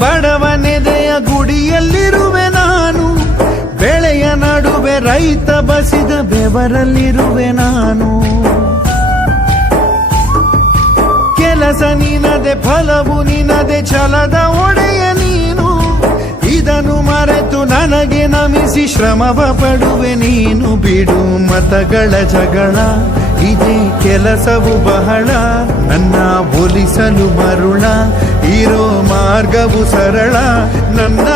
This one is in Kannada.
ಬಡವನೆದೆಯ ಗುಡಿಯಲ್ಲಿರುವೆ ನಾನು, ಬೆಳೆಯ ನಡುವೆ ರೈತ ಬಸಿದ ಬೆವರಲ್ಲಿರುವೆ ನಾನು. ಕೆಲಸ ನಿನದೆ ಫಲವು ನಿನದೆ ಛಲದ ಒಡೆಯ ನೀನು, ಇದನ್ನು ಮರೆತು ನನಗೆ ನಮಿಸಿ ಶ್ರಮವ ಪಡುವೆ ನೀನು. ಬಿಡು ಮತಗಳ ಜಗಳ, ಇದೇ ಕೆಲಸವು ಬಹಳ, ನನ್ನ ಒಲಿಸಲು ಮರುಳ, ಇರೋ ಮಾರ್ಗವು ಸರಳ, ನನ್ನ